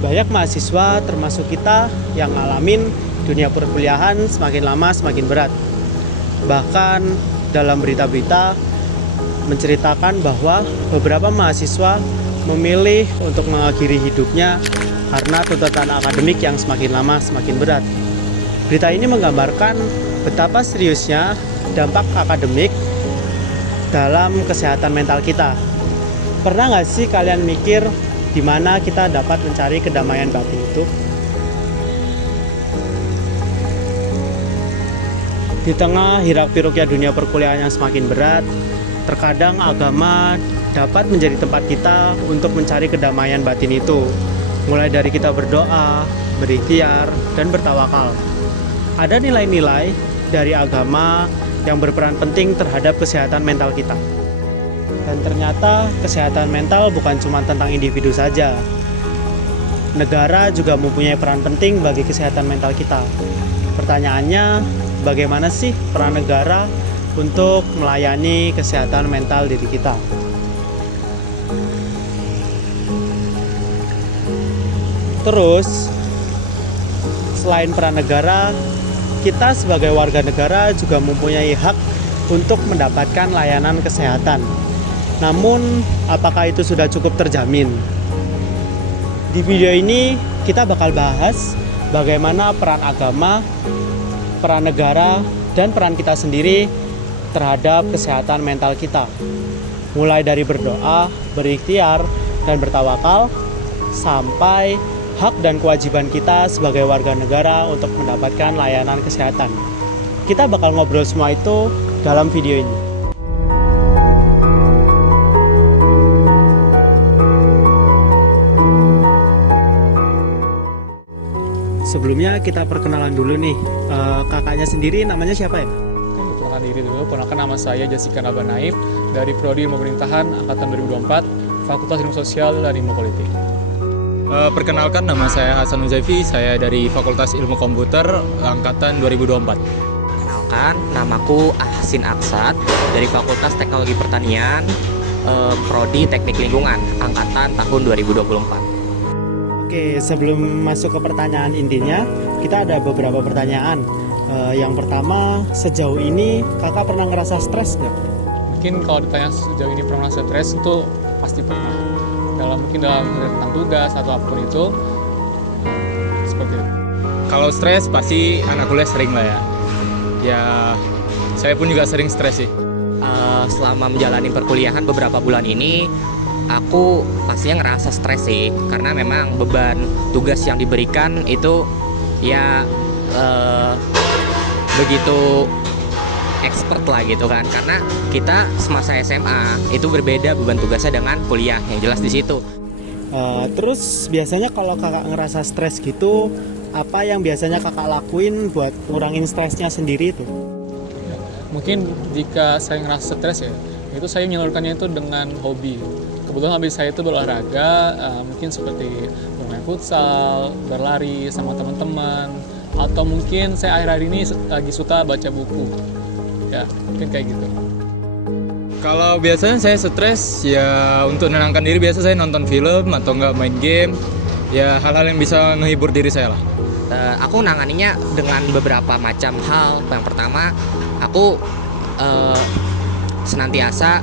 Banyak mahasiswa termasuk kita yang ngalamin dunia perkuliahan semakin lama semakin berat. Bahkan dalam berita-berita menceritakan bahwa beberapa mahasiswa memilih untuk mengakhiri hidupnya karena tuntutan akademik yang semakin lama semakin berat. Berita ini menggambarkan betapa seriusnya dampak akademik dalam kesehatan mental kita. Pernah nggak sih kalian mikir di mana kita dapat mencari kedamaian batin itu? Di tengah hiruk-pikuknya dunia perkuliahan yang semakin berat, terkadang agama dapat menjadi tempat kita untuk mencari kedamaian batin itu. Mulai dari kita berdoa, berikhtiar, dan bertawakal. Ada nilai-nilai dari agama yang berperan penting terhadap kesehatan mental kita. Dan ternyata kesehatan mental bukan cuma tentang individu saja. Negara juga mempunyai peran penting bagi kesehatan mental kita. Pertanyaannya, bagaimana sih peran negara untuk melayani kesehatan mental diri kita? Terus, selain peran negara, kita sebagai warga negara juga mempunyai hak untuk mendapatkan layanan kesehatan. Namun, apakah itu sudah cukup terjamin? Di video ini, kita bakal bahas bagaimana peran agama, peran negara, dan peran kita sendiri terhadap kesehatan mental kita. Mulai dari berdoa, berikhtiar, dan bertawakal, sampai hak dan kewajiban kita sebagai warga negara untuk mendapatkan layanan kesehatan. Kita bakal ngobrol semua itu dalam video ini. Sebelumnya kita perkenalan dulu nih, kakaknya sendiri namanya siapa ya? Perkenalkan diri dulu, perkenalkan nama saya Jessica Naba Naif dari Prodi Ilmu Pemerintahan Angkatan 2024, Fakultas Ilmu Sosial dan Ilmu Politik. Perkenalkan, nama saya Hasan Uzaifi, saya dari Fakultas Ilmu Komputer Angkatan 2024. Perkenalkan, namaku Ahsin Aksad dari Fakultas Teknologi Pertanian, Prodi Teknik Lingkungan Angkatan tahun 2024. Oke, sebelum masuk ke pertanyaan intinya, kita ada beberapa pertanyaan. Yang pertama, sejauh ini kakak pernah ngerasa stres nggak? Mungkin kalau ditanya sejauh ini pernah stres itu pasti pernah. Mungkin dalam tentang tugas atau apapun itu, seperti itu. Kalau stres pasti anak kuliah sering lah ya. Ya, saya pun juga sering stres sih. Selama menjalani perkuliahan beberapa bulan ini, aku pastinya ngerasa stres sih, karena memang beban tugas yang diberikan itu ya begitu expert lah gitu kan, karena kita semasa SMA itu berbeda beban tugasnya dengan kuliah yang jelas di situ. Terus biasanya kalau kakak ngerasa stres gitu, apa yang biasanya kakak lakuin buat ngurangin stresnya sendiri itu? Mungkin jika saya ngerasa stres ya, itu saya menyalurkannya itu dengan hobi. Kebetulan hobi saya itu berolahraga, mungkin seperti bermain futsal, berlari sama teman-teman, atau mungkin saya akhir-akhir ini lagi suka baca buku. Ya, mungkin kayak gitu. Kalau biasanya saya stres, ya untuk menenangkan diri biasa saya nonton film atau enggak main game. Ya hal-hal yang bisa menghibur diri saya lah. Aku nanganinya dengan beberapa macam hal. Yang pertama, aku senantiasa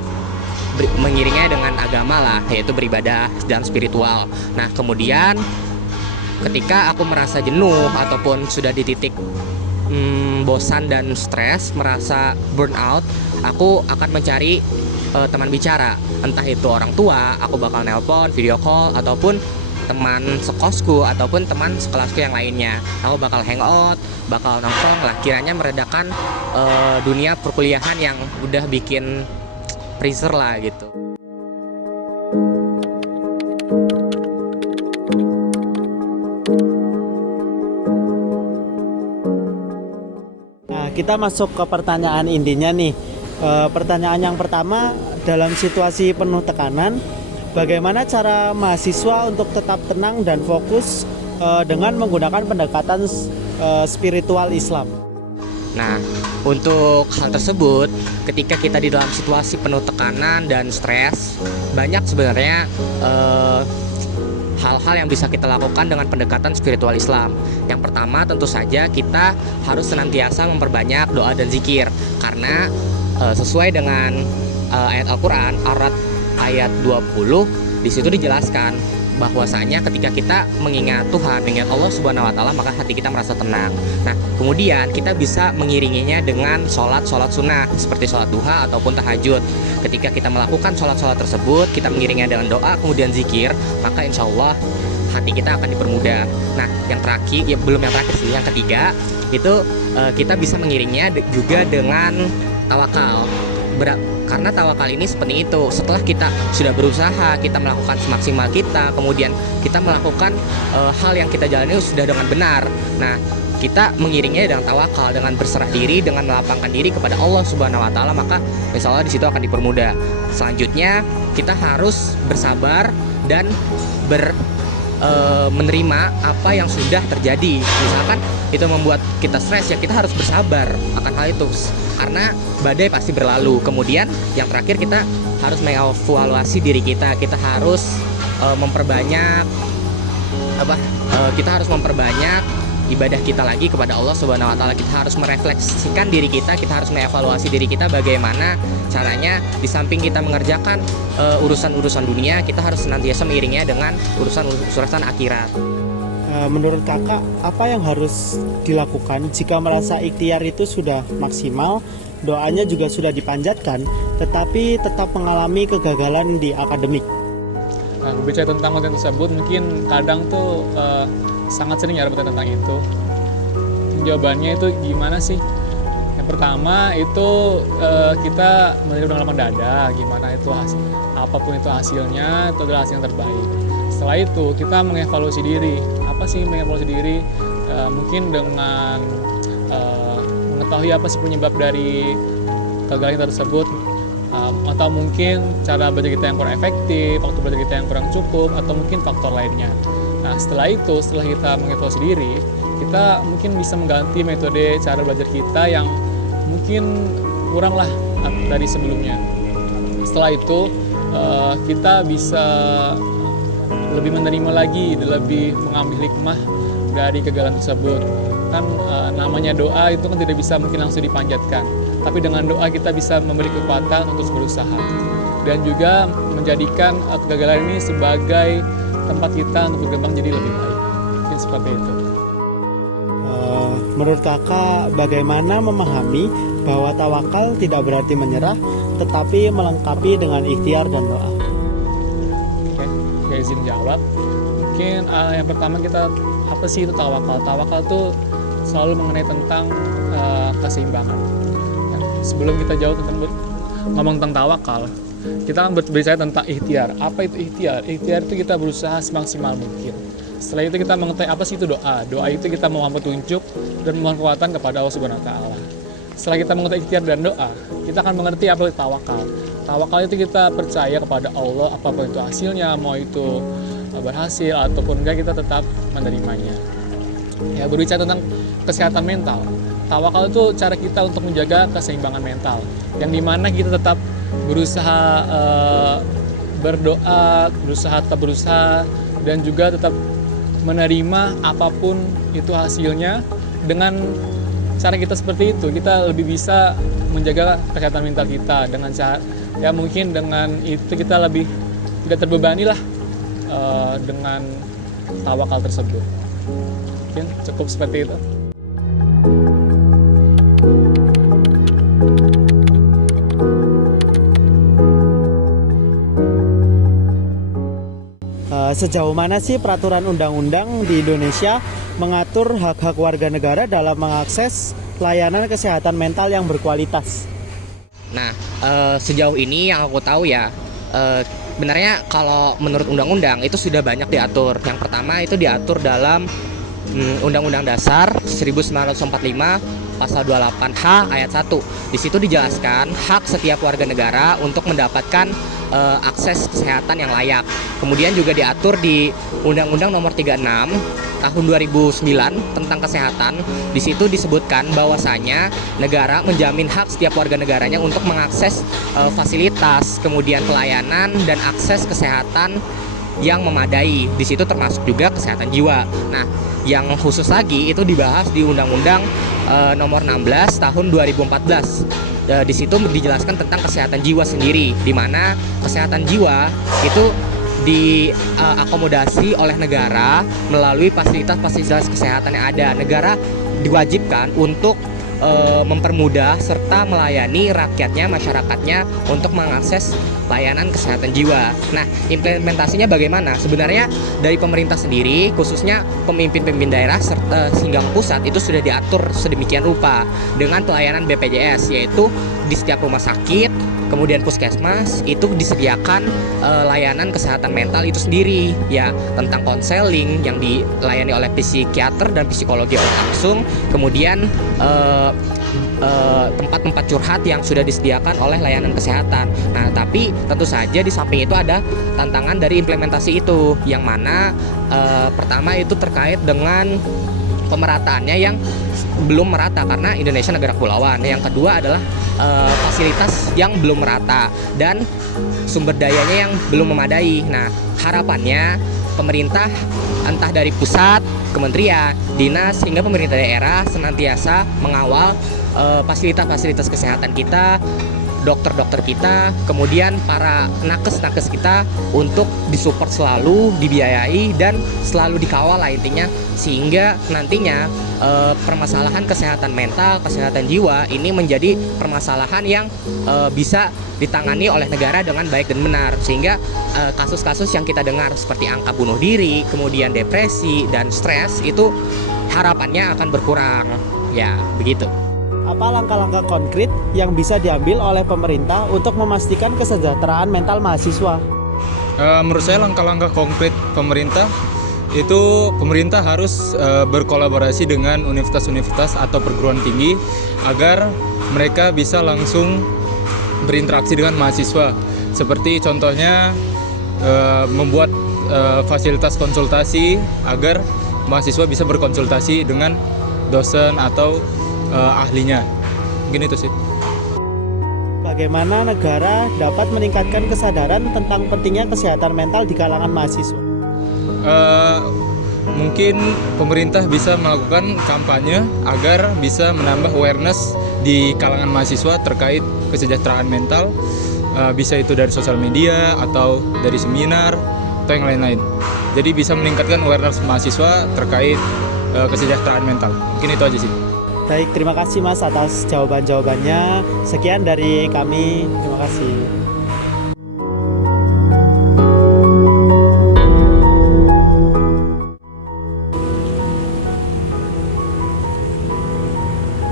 mengiringnya dengan agama lah, yaitu beribadah dan spiritual. Nah, kemudian ketika aku merasa jenuh ataupun sudah di titik bosan dan stres, merasa burnout, aku akan mencari teman bicara. Entah itu orang tua, aku bakal nelpon, video call, ataupun teman sekosku ataupun teman sekelasku yang lainnya. Aku bakal hangout, bakal nongkrong lah, kiranya meredakan dunia perkuliahan yang udah bikin pressure lah gitu. Nah, kita masuk ke pertanyaan intinya nih. Pertanyaan yang pertama, dalam situasi penuh tekanan, bagaimana cara mahasiswa untuk tetap tenang dan fokus dengan menggunakan pendekatan spiritual Islam? Nah, untuk hal tersebut, ketika kita di dalam situasi penuh tekanan dan stres, banyak sebenarnya hal-hal yang bisa kita lakukan dengan pendekatan spiritual Islam. Yang pertama tentu saja kita harus senantiasa memperbanyak doa dan zikir, karena sesuai dengan ayat Al-Quran ayat 20, di situ dijelaskan bahwasanya ketika kita mengingat Tuhan, mengingat Allah Subhanahu wa taala, maka hati kita merasa tenang. Nah, kemudian kita bisa mengiringinya dengan sholat sunnah seperti sholat duha ataupun tahajud. Ketika kita melakukan sholat tersebut, kita mengiringinya dengan doa kemudian zikir, maka insya Allah hati kita akan dipermudah. Nah, yang terakhir, ya belum yang terakhir sih, yang ketiga itu kita bisa mengiringnya juga dengan tawakal. Karena tawakal ini seperti itu, setelah kita sudah berusaha, kita melakukan semaksimal kita, kemudian kita melakukan hal yang kita jalani sudah dengan benar. Nah, kita mengiringnya dengan tawakal, dengan berserah diri, dengan melapangkan diri kepada Allah Subhanahu wa taala, maka insya Allah di situ akan dipermudah. Selanjutnya, kita harus bersabar dan menerima apa yang sudah terjadi. Misalkan itu membuat kita stres, ya kita harus bersabar akan hal itu, karena badai pasti berlalu. Kemudian yang terakhir, kita harus mengevaluasi diri kita. Kita harus memperbanyak ibadah kita lagi kepada Allah Subhanahu wa taala. Kita harus merefleksikan diri kita harus mengevaluasi diri kita bagaimana caranya. Di samping kita mengerjakan urusan-urusan dunia, kita harus senantiasa mengiringnya dengan urusan akhirat. Menurut kakak, apa yang harus dilakukan jika merasa ikhtiar itu sudah maksimal, doanya juga sudah dipanjatkan, tetapi tetap mengalami kegagalan di akademik? Nah, berbicara tentang konten tersebut, mungkin kadang tuh sangat sering ya bertanya tentang itu. Jawabannya itu gimana sih? Yang pertama itu kita menerima dengan lapang dada, gimana itu apapun itu hasilnya, itu adalah hasil yang terbaik. Setelah itu kita mengevaluasi diri. Apa sih mengevaluasi diri? Mungkin dengan mengetahui apa sih penyebab dari kegagalan tersebut, atau mungkin cara belajar kita yang kurang efektif, waktu belajar kita yang kurang cukup, atau mungkin faktor lainnya. Nah, setelah kita mengevaluasi diri, kita mungkin bisa mengganti metode cara belajar kita yang mungkin kurang lah dari sebelumnya. Setelah itu kita bisa lebih menerima lagi, lebih mengambil hikmah dari kegagalan tersebut. Kan namanya doa itu kan tidak bisa mungkin langsung dipanjatkan, tapi dengan doa kita bisa memberi kekuatan untuk terus berusaha, dan juga menjadikan kegagalan ini sebagai tempat kita untuk berkembang jadi lebih baik. Mungkin seperti itu. Menurut kakak, bagaimana memahami bahwa tawakal tidak berarti menyerah, tetapi melengkapi dengan ikhtiar dan doa? Oke, izin jawab. Mungkin yang pertama apa sih itu tawakal? Tawakal itu selalu mengenai tentang keseimbangan. Ya, sebelum kita jauh ngomong tentang tawakal, kita akan berbicara tentang ikhtiar. Apa itu ikhtiar? Ikhtiar itu kita berusaha semaksimal mungkin. Setelah itu kita mengetahui apa sih itu doa. Doa itu kita mohon petunjuk dan mohon kekuatan kepada Allah Subhanahu wa taala. Setelah kita mengetahui ikhtiar dan doa, kita akan mengerti apa itu tawakal. Tawakal itu kita percaya kepada Allah, apapun itu hasilnya, mau itu berhasil ataupun enggak, kita tetap menerimanya. Ya, berbicara tentang kesehatan mental, tawakal itu cara kita untuk menjaga keseimbangan mental, yang dimana kita tetap berusaha berdoa, berusaha dan juga tetap menerima apapun itu hasilnya. Dengan cara kita seperti itu, kita lebih bisa menjaga kesehatan mental kita. Dengan cara, ya mungkin dengan itu kita lebih tidak terbebani lah dengan tawakal tersebut. Mungkin cukup seperti itu. Sejauh mana sih peraturan undang-undang di Indonesia mengatur hak-hak warga negara dalam mengakses layanan kesehatan mental yang berkualitas? Nah, sejauh ini yang aku tahu ya, benarnya kalau menurut undang-undang itu sudah banyak diatur. Yang pertama itu diatur dalam Undang-Undang Dasar 1945 Pasal 28H ayat 1. Di situ dijelaskan hak setiap warga negara untuk mendapatkan akses kesehatan yang layak. Kemudian juga diatur di Undang-Undang Nomor 36 Tahun 2009 tentang kesehatan. Di situ disebutkan bahwasanya negara menjamin hak setiap warga negaranya untuk mengakses fasilitas, kemudian pelayanan dan akses kesehatan yang memadai. Di situ termasuk juga kesehatan jiwa. Nah, yang khusus lagi itu dibahas di Undang-Undang Nomor 16 Tahun 2014. Di situ dijelaskan tentang kesehatan jiwa sendiri, di mana kesehatan jiwa itu diakomodasi oleh negara melalui fasilitas-fasilitas kesehatan yang ada. Negara diwajibkan untuk mempermudah serta melayani rakyatnya, masyarakatnya untuk mengakses layanan kesehatan jiwa. Nah, implementasinya bagaimana? Sebenarnya dari pemerintah sendiri, khususnya pemimpin-pemimpin daerah serta hingga pusat itu sudah diatur sedemikian rupa dengan pelayanan BPJS, yaitu di setiap rumah sakit, kemudian puskesmas itu disediakan layanan kesehatan mental itu sendiri, ya, tentang konseling yang dilayani oleh psikiater dan psikologi langsung, kemudian tempat-tempat curhat yang sudah disediakan oleh layanan kesehatan. Nah, tapi tentu saja di samping itu ada tantangan dari implementasi itu, yang mana pertama itu terkait dengan pemerataannya yang belum merata karena Indonesia negara kepulauan. Yang kedua adalah fasilitas yang belum merata dan sumber dayanya yang belum memadai. Nah, harapannya pemerintah entah dari pusat, kementerian, dinas hingga pemerintah daerah senantiasa mengawal fasilitas-fasilitas kesehatan kita, dokter-dokter kita, kemudian para nakes-nakes kita untuk disupport selalu, dibiayai dan selalu dikawal lah intinya, sehingga nantinya permasalahan kesehatan mental, kesehatan jiwa ini menjadi permasalahan yang bisa ditangani oleh negara dengan baik dan benar, sehingga kasus-kasus yang kita dengar seperti angka bunuh diri, kemudian depresi dan stres itu harapannya akan berkurang. Ya, begitu. Apa langkah-langkah konkret yang bisa diambil oleh pemerintah untuk memastikan kesejahteraan mental mahasiswa? Menurut saya langkah-langkah konkret pemerintah itu pemerintah harus berkolaborasi dengan universitas-universitas atau perguruan tinggi agar mereka bisa langsung berinteraksi dengan mahasiswa. Seperti contohnya membuat fasilitas konsultasi agar mahasiswa bisa berkonsultasi dengan dosen atau ahlinya. Mungkin itu sih. Bagaimana negara dapat meningkatkan kesadaran tentang pentingnya kesehatan mental di kalangan mahasiswa? Mungkin pemerintah bisa melakukan kampanye agar bisa menambah awareness di kalangan mahasiswa terkait kesejahteraan mental. Bisa itu dari sosial media atau dari seminar atau yang lain-lain. Jadi bisa meningkatkan awareness mahasiswa terkait kesejahteraan mental. Mungkin itu aja sih. Baik, terima kasih Mas atas jawaban-jawabannya. Sekian dari kami. Terima kasih.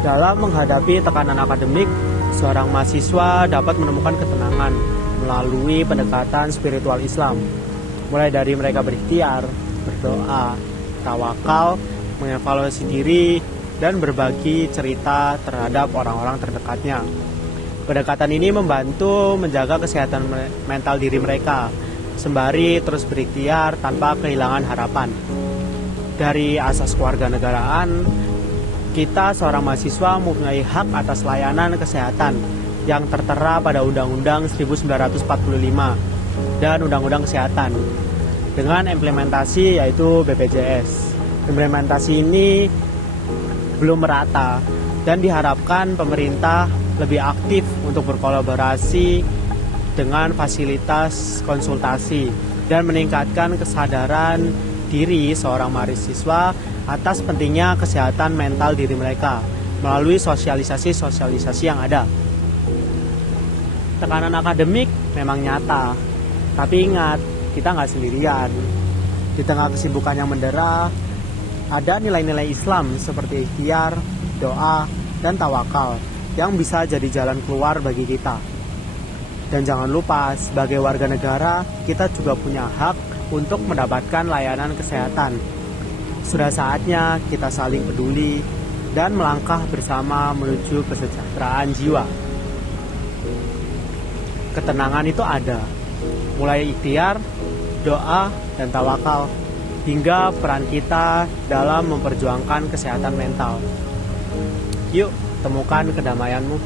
Dalam menghadapi tekanan akademik, seorang mahasiswa dapat menemukan ketenangan melalui pendekatan spiritual Islam. Mulai dari mereka berikhtiar, berdoa, tawakal, mengevaluasi diri, dan berbagi cerita terhadap orang-orang terdekatnya. Pendekatan ini membantu menjaga kesehatan mental diri mereka, sembari terus berikhtiar tanpa kehilangan harapan. Dari asas kewarganegaraan, kita seorang mahasiswa mempunyai hak atas layanan kesehatan yang tertera pada Undang-Undang 1945 dan Undang-Undang Kesehatan dengan implementasi yaitu BPJS. Implementasi ini belum merata dan diharapkan pemerintah lebih aktif untuk berkolaborasi dengan fasilitas konsultasi dan meningkatkan kesadaran diri seorang mahasiswa atas pentingnya kesehatan mental diri mereka melalui sosialisasi yang ada. Tekanan akademik memang nyata, tapi ingat, kita nggak sendirian. Di tengah kesibukan yang mendera, ada nilai-nilai Islam seperti ikhtiar, doa, dan tawakal yang bisa jadi jalan keluar bagi kita. Dan jangan lupa, sebagai warga negara, kita juga punya hak untuk mendapatkan layanan kesehatan. Sudah saatnya kita saling peduli dan melangkah bersama menuju kesejahteraan jiwa. Ketenangan itu ada, mulai ikhtiar, doa, dan tawakal, hingga peran kita dalam memperjuangkan kesehatan mental. Yuk, temukan kedamaianmu.